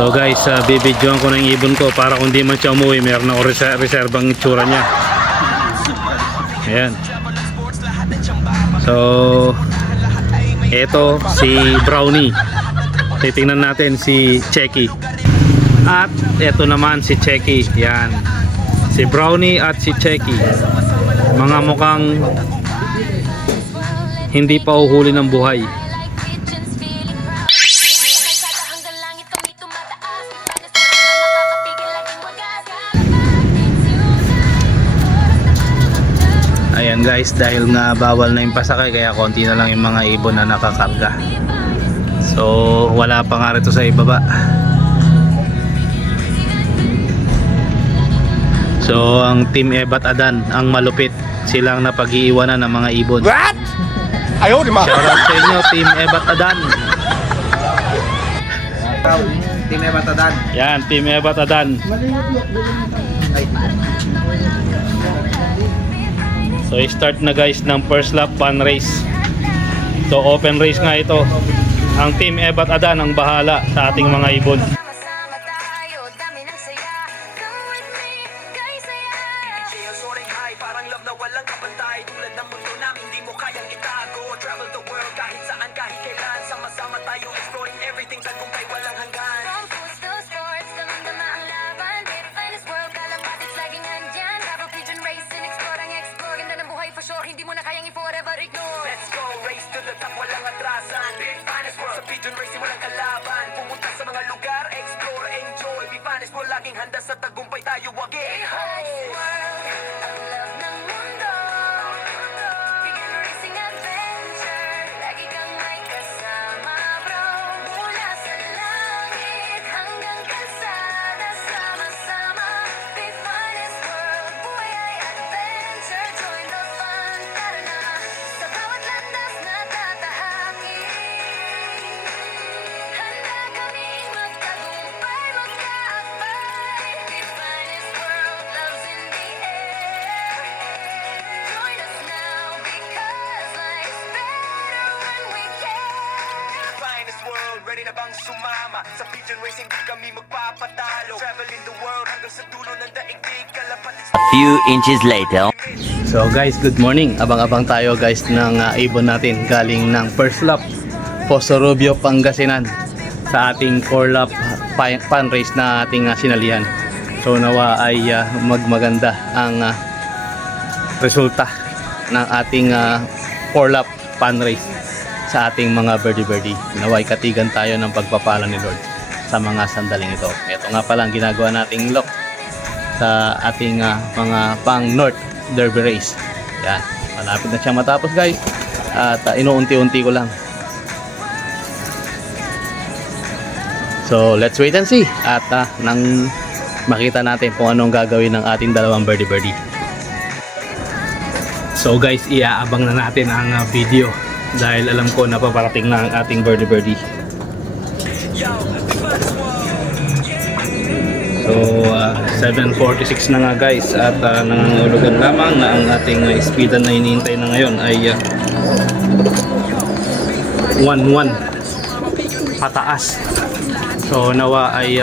So guys, bibidyoan ko na yung ibon ko para kung di man siya umuwi, meron ako reserbang itsura niya. Ayan. So eto si Brownie. Titingnan natin si Checky. At eto naman si Checky. Yan. Si Brownie at si Checky. Mga mukhang hindi pa uhuli ng buhay. Ayan guys, dahil nga bawal na yung pasakay, kaya konti na lang yung mga ibon na nakakarga. So wala pa nga rito sa ibaba. So ang Team Ebat Adan ang malupit, silang napag-iiwanan ng mga ibon. What? Ayaw di ma. Shoutout sa inyo Team Ebat Adan. Team Ebat Adan. Yan, Team Ebat Adan. So start na guys ng first lap fun race. So open race nga ito. Ang Team Ebat Adan ang bahala sa ating mga ibon. Parang love na walang kapantay, tulad ng mundo namin di mo kayang itago. Travel the world kahit saan, kahit kailan, sama-sama tayo exploring everything, tagumpay walang hanggan. From foods to sports, damang-dama ang laban. Dito finest world, kalapatid laging nandyan. Travel pigeon racing, explore ang explore. Ganda ng buhay for sure, hindi mo na kayang i-forever ignore. Let's go, race to the top, walang atrasan. Big finest world, sa pigeon racing walang kalaban. Pumunta sa mga lugar, explore, enjoy. Big finest world, laging handa sa tagumpay tayo wagi. Ready na bang sumama? Sa pigeon racing di kami magpapatalo. Traveling the world hanggang sa dulo ng daigdig. Kalapatid. Few inches later. So guys, good morning. Abang-abang tayo guys ng ibon natin galing ng first lap Poso Rubio, Pangasinan sa ating 4 lap fun race na ating sinalihan. So nawa ay magmaganda ang resulta ng ating 4 lap fun race sa ating mga birdie. Naway katigan tayo ng pagpapala ni Lord sa mga sandaling ito. Ito nga pala ang ginagawa nating lock sa ating mga pang North Derby race. Yan, malapit na siyang matapos guys. At inuunti-unti ko lang. So let's wait and see. At nang makita natin kung anong gagawin ng ating dalawang birdie. So guys, iaabang na natin ang video dahil alam ko napaparating na ang ating birdie. So 7:46 na nga guys, at nangangulugan lamang na ang ating speedan na hinihintay na ngayon ay 1-1 pataas. So nawa ay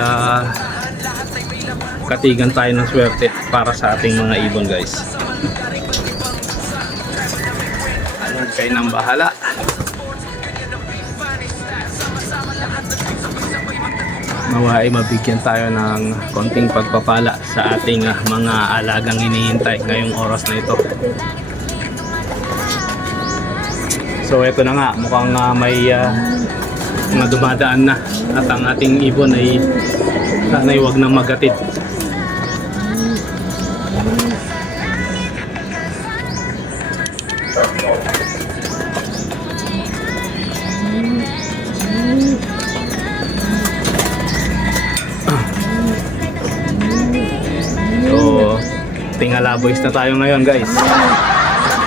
katigan tayo ng swerte para sa ating mga ibon guys. Kayo nang bahala. Nawa ay mabigyan tayo ng konting pagpapala sa ating mga alagang hinihintay ngayong oras na ito. So ito na nga, mukhang may mga dumadaan na at ang ating ibon ay sana'y wag nang magatid. Tingala boys na tayo ngayon guys.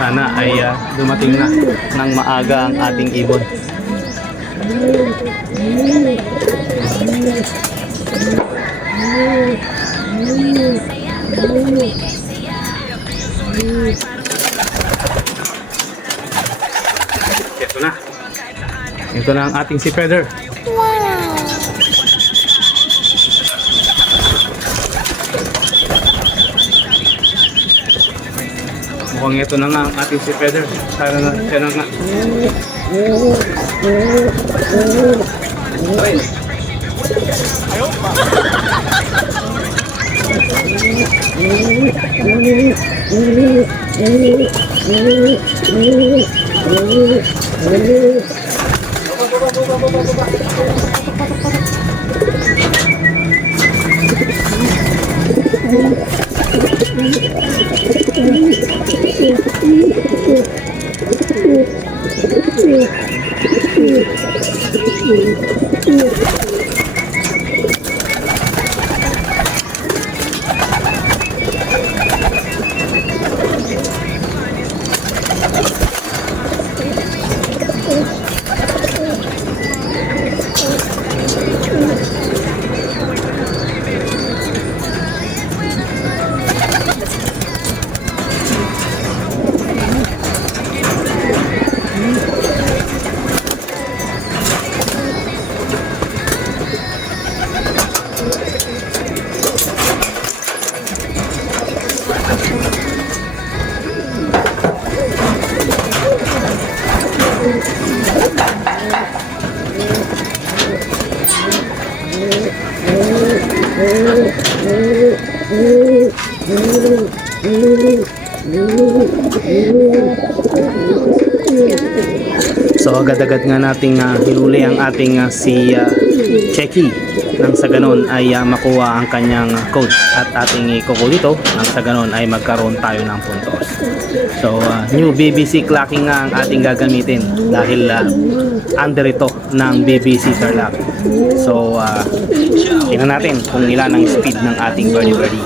Sana ay dumating na ng maaga ang ating ibon. Ito na. Ito na ang ating si Feather. Wow. mukhang ito na nga ang ating si Feather. Sana na siya na nga. So agad-agad nga nating hinuli ang ating si Checky nang sa ganon ay makuha ang kanyang code at ating ikuko dito nang sa ganon ay magkaroon tayo ng puntos. So new BBC clocking nga ang ating gagamitin dahil under ito ng BBC Tarlac. So tingnan natin kung ilan ang speed ng ating birdie.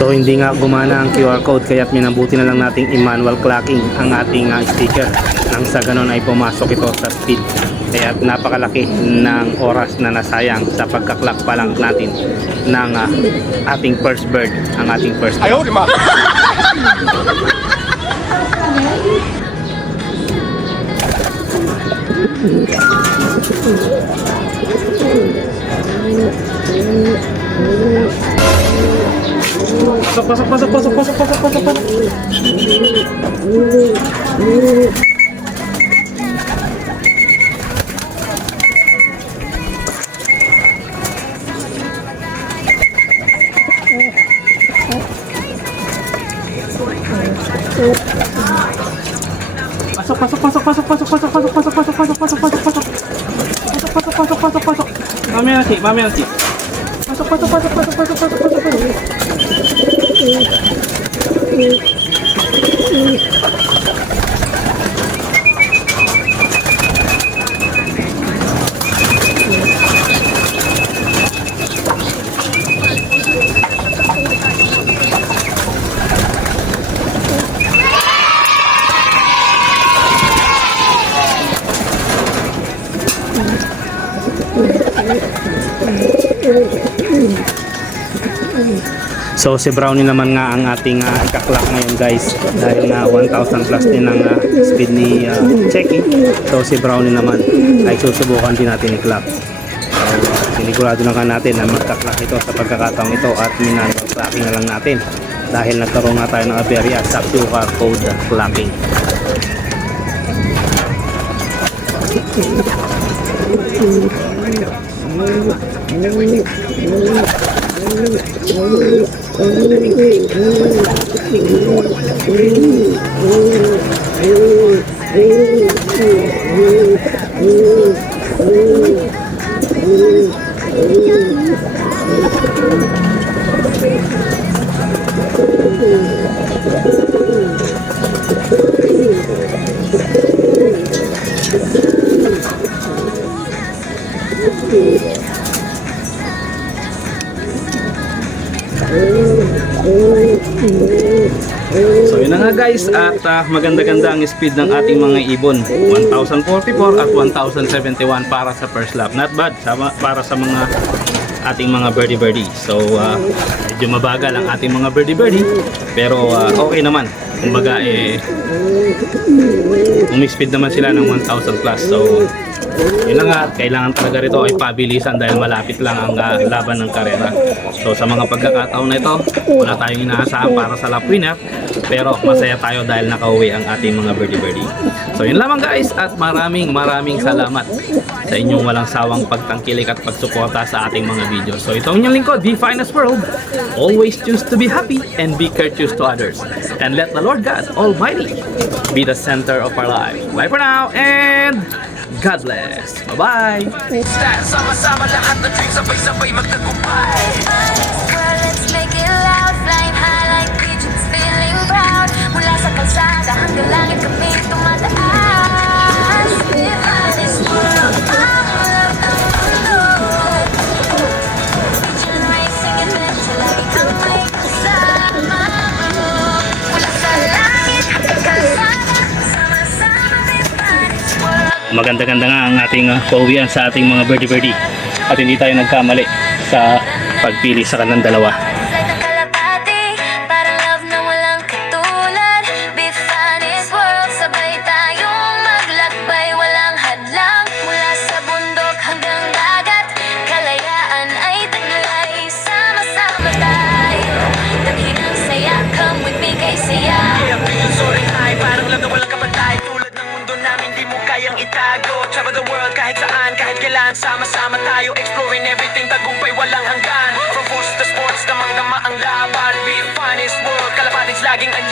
So hindi nga gumana ang QR code kaya't minabuti na lang nating i-manual clocking ang ating sticker nang sa ganon ay pumasok ito sa speed. Kaya't napakalaki ng oras na nasayang sa pagka-clock pa lang natin ng ating first bird, ang ating first bird. Ayaw, di ma! Pasok. Mamaya nanti. Pasok. So si Brownie naman nga ang ating ika-clock ngayon guys dahil nga 1,000 plus din ang speed ni Checky. So si Brownie naman ay susubukan din natin i-clock. So sinigurado lang natin na magka-clock ito sa pagkakataong ito at manual clocking na lang natin dahil nagkaroon nga tayo ng aberya sa QR code clocking. So yun na nga guys, at maganda-ganda ang speed ng ating mga ibon. 1044 at 1071 para sa first lap. Not bad para sa mga ating mga birdie. So medyo mabagal ang ating mga birdie, pero okay naman. Kumbaga umi-speed naman sila ng 1000 plus. So yun lang nga, kailangan talaga rito ay pabilisan dahil malapit lang ang laban ng karera. So sa mga pagkakataon na ito, wala tayong inaasahan para sa lap winner, pero masaya tayo dahil nakauwi ang ating mga birdie. So yun lamang guys, at maraming salamat sa inyong walang sawang pagtangkilik at pagsuporta sa ating mga video. So ito ang inyong lingkod, The Finest World. Always choose to be happy and be courteous to others. And let the Lord God Almighty be the center of our lives. Bye for now, and God bless. Bye-bye. Sama-sama lahat ng dreams, sabay-sabay magtagumpay. Well, let's make it loud, flying high like pigeons, feeling proud. Mula sa kalsada hanggang langit kami tumataas. Divine is world, ang love ng mundo. Pigeon racing adventure, lagi kang may kasama mo. Mula sa langit hanggang kalsada, sama-sama divine is world. Maganda-ganda nga ang ating pauwian sa ating mga birdie at hindi tayo nagkamali sa pagpili sa kanilang dalawa. Like ang kalapati, parang love na walang katulad. Be funniest world, sabay tayong maglakbay, walang hadlang. Mula sa bundok hanggang dagat, kalayaan ay taglay. Sama-sama tayo, tanghinang saya, come with me kay saya. Feeling soaring high, parang love na walang kapantay. Tulad ng mundo namin, di mo kayang itago. Travel the world kahit saan, kahit kailan. Sama-sama tayo, exploring everything, tagumpay walang hanggan. From force to sports, damang-dama ang laban. Be funniest world, kalapatis laging andyan.